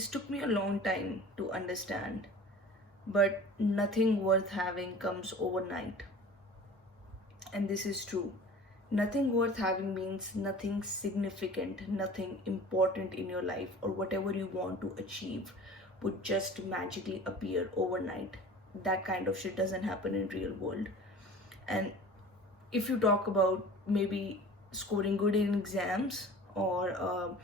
This took me a long time to understand, but nothing worth having comes overnight. And this is true. Nothing worth having means nothing significant, nothing important in your life, or whatever you want to achieve would just magically appear overnight. That kind of shit doesn't happen in real world. And if you talk about maybe scoring good in exams, or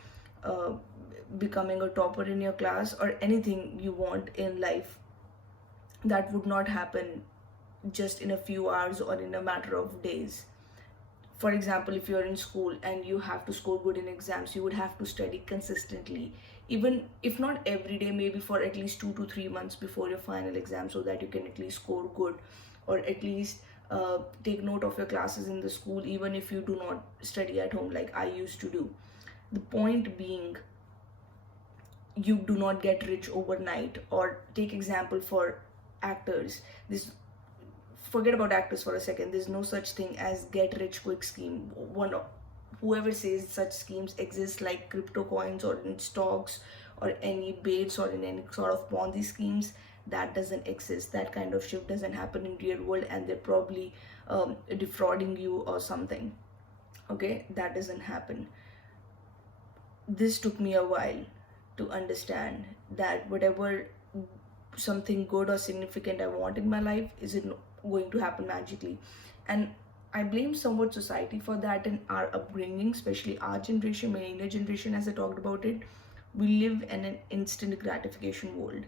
becoming a topper in your class, or anything you want in life, that would not happen just in a few hours or in a matter of days. For example, if you're in school and you have to score good in exams, you would have to study consistently, even if not every day, maybe for at least 2 to 3 months before your final exam, so that you can at least score good, or at least take note of your classes in the school, even if you do not study at home like I used to do. The point being, you do not get rich overnight. Or take example for actors. This Forget about actors for a second. There's no such thing as get rich quick scheme. Whoever says such schemes exist, like crypto coins or in stocks or any baits or in any sort of Ponzi schemes, that doesn't exist. That kind of shift doesn't happen in real world, and they're probably defrauding you or something. Okay, that doesn't happen. This took me a while to understand that whatever something good or significant I want in my life isn't going to happen magically. And I blame somewhat society for that, and our upbringing, especially our generation, millennial generation, as I talked about it. We live in an instant gratification world.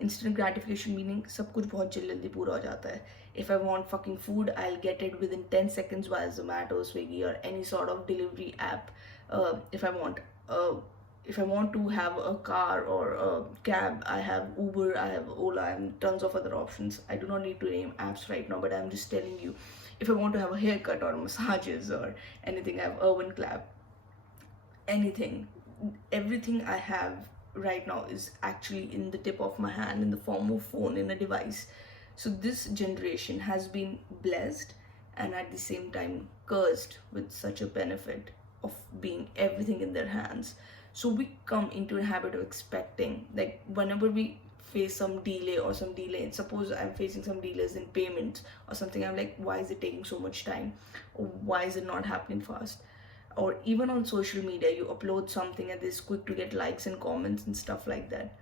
Instant gratification meaning सब कुछ बहुत जल्दी पूरा हो जाता है. If I want fucking food, I'll get it within 10 seconds via Zomato, Swiggy, or any sort of delivery app. If I want uh, if I want to have a car or a cab, I have Uber, I have Ola, and tons of other options. I do not need to name apps right now, but I'm just telling you. If I want to have a haircut or massages or anything, I have Urban Clap. Anything, everything I have right now is actually in the tip of my hand, in the form of phone, in a device. So this generation has been blessed and at the same time cursed with such a benefit of being everything in their hands. So we come into a habit of expecting, like whenever we face some delay or some delay, and suppose I'm facing some delays in payments or something, I'm like, why is it taking so much time, or why is it not happening fast? Or even on social media, you upload something and it's quick to get likes and comments and stuff like that.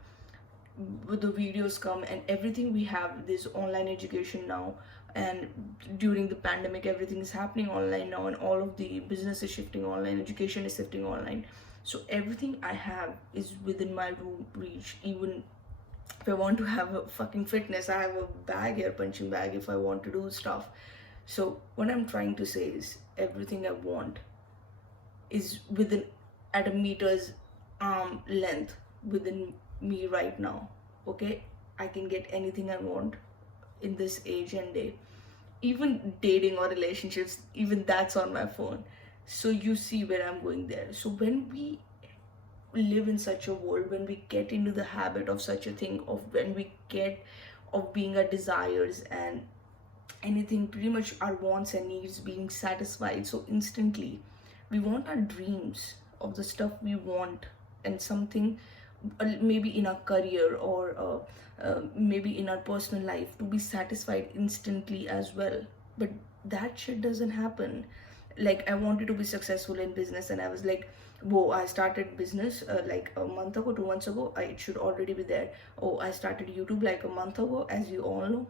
With the videos come and everything, we have this online education now, and during the pandemic everything is happening online now, and all of the business is shifting online, education is shifting online. So everything I have is within my room reach. Even if I want to have a fucking fitness, I have a bag here, punching bag, if I want to do stuff. So what I'm trying to say is, everything I want is within, at a meter's arm length within me right now. Okay, I can get anything I want in this age and day. Even dating or relationships, even that's on my phone. So you see where I'm going there. So when we live in such a world, when we get into the habit of such a thing, of when we get of being our desires and anything, pretty much our wants and needs being satisfied so instantly, we want our dreams of the stuff we want, and something maybe in our career or maybe in our personal life, to be satisfied instantly as well. But that shit doesn't happen. Like, I wanted to be successful in business, and I was like, whoa, I started business like a month ago, 2 months ago, it should already be there. Oh, I started YouTube like a month ago, as you all know,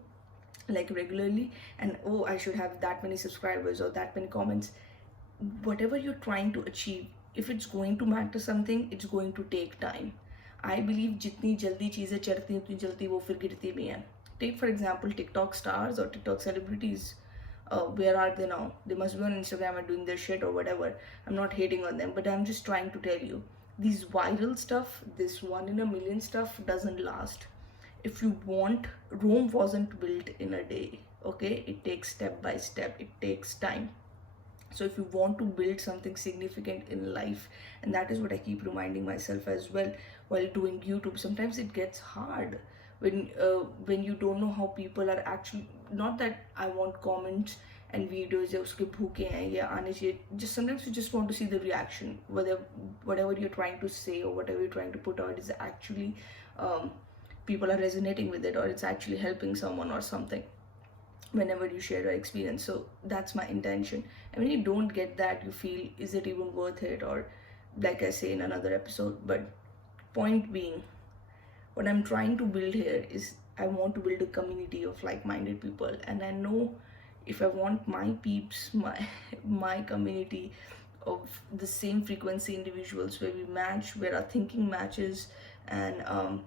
like regularly, and oh, I should have that many subscribers or that many comments. Whatever you're trying to achieve, if it's going to matter something, it's going to take time. I believe जितनी जल्दी चीज़ें चढ़ती हैं उतनी जल्दी वो फिर गिरती भी हैं. Take for example TikTok stars or TikTok celebrities. Where are they now? They must be on Instagram and doing their shit or whatever. I'm not hating on them, but I'm just trying to tell you, these viral stuff, this one in a million stuff doesn't last. If you want, Rome wasn't built in a day. Okay, it takes step by step, it takes time. So if you want to build something significant in life, and that is what I keep reminding myself as well while doing YouTube, sometimes it gets hard when you don't know how people are actually, not that I want comments and videos जो उसके भूखे हैं या आने चाहिए. Just sometimes you just want to see the reaction, whether whatever you're trying to say or whatever you're trying to put out is actually um, people are resonating with it, or it's actually helping someone or something whenever you share your experience. So that's my intention. And when you don't get that, you feel, is it even worth it? Or like I say in another episode. But point being, what I'm trying to build here is I want to build a community of like-minded people. And I know if I want my peeps, my community of the same frequency individuals, where we match, where our thinking matches, and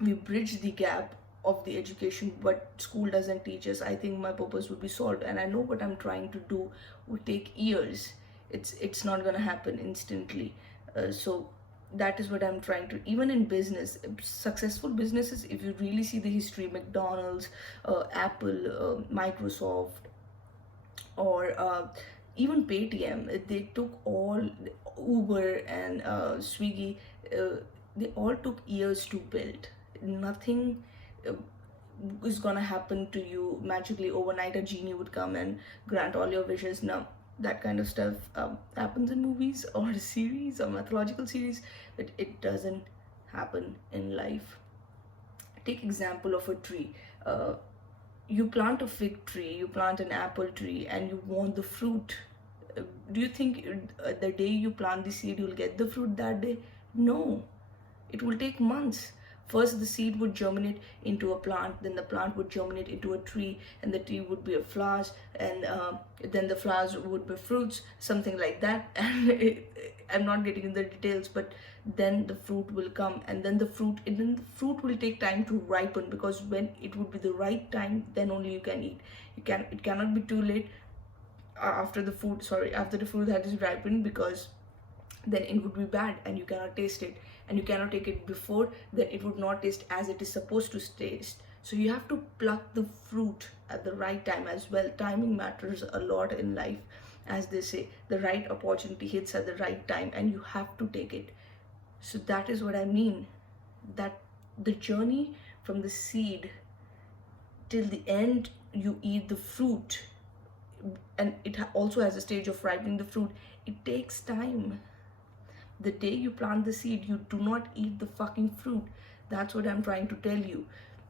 we bridge the gap of the education what school doesn't teach us, I think my purpose would be solved. And I know what I'm trying to do would take years. It's not gonna happen instantly. So that is what I'm trying to. Even in business, successful businesses, if you really see the history, McDonald's, Apple, Microsoft, or even Paytm, they took all, Uber and Swiggy, they all took years to build. Nothing uh, is gonna happen to you magically overnight. A genie would come and grant all your wishes. No, that kind of stuff happens in movies or series or mythological series, but it doesn't happen in life. Take example of a tree. You plant a fig tree, you plant an apple tree, and you want the fruit. Do you think the day you plant the seed you'll get the fruit that day? No, it will take months. First, the seed would germinate into a plant, then the plant would germinate into a tree, and the tree would be a flowers, and then the flowers would be fruits, something like that. And I'm not getting in the details, but then the fruit will come, and then the fruit will take time to ripen, because when it would be the right time, then only you can eat. It cannot be too late after the food. Sorry, after the fruit that is ripened, because then it would be bad and you cannot taste it, and you cannot take it before, then it would not taste as it is supposed to taste. So you have to pluck the fruit at the right time as well. Timing matters a lot in life. As they say, the right opportunity hits at the right time, and you have to take it. So that is what I mean, that the journey from the seed till the end you eat the fruit, and it also has a stage of ripening the fruit. It takes time. The day you plant the seed, you do not eat the fucking fruit. That's what I'm trying to tell you.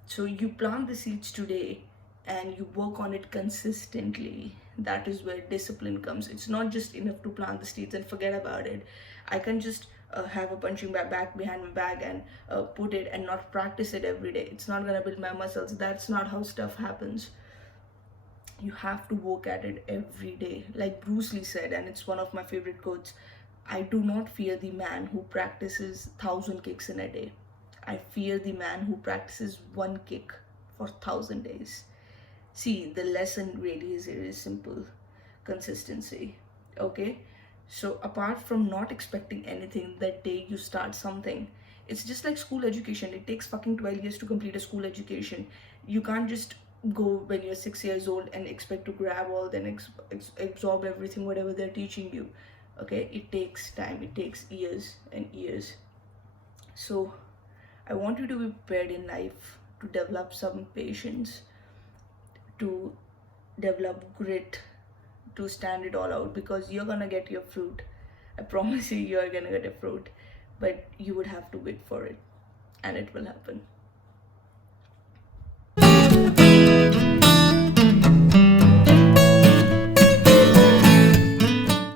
So you plant the seeds today and you work on it consistently. That is where discipline comes. It's not just enough to plant the seeds and forget about it. I can just have a punching bag behind my back and put it and not practice it every day. It's not gonna build my muscles. That's not how stuff happens. You have to work at it every day. Like Bruce Lee said, and it's one of my favorite quotes, I do not fear the man who practices 1,000 kicks in a day. I fear the man who practices one kick for 1,000 days. See, the lesson really is simple. Consistency. Okay? So apart from not expecting anything the day you start something, it's just like school education. It takes fucking 12 years to complete a school education. You can't just go when you're 6 years old and expect to grab all, then absorb everything, whatever they're teaching you. Okay, it takes time, it takes years and years. So I want you to be prepared in life, to develop some patience, to develop grit, to stand it all out, because you're gonna get your fruit. I promise you, you're gonna get a fruit, but you would have to wait for it, and it will happen.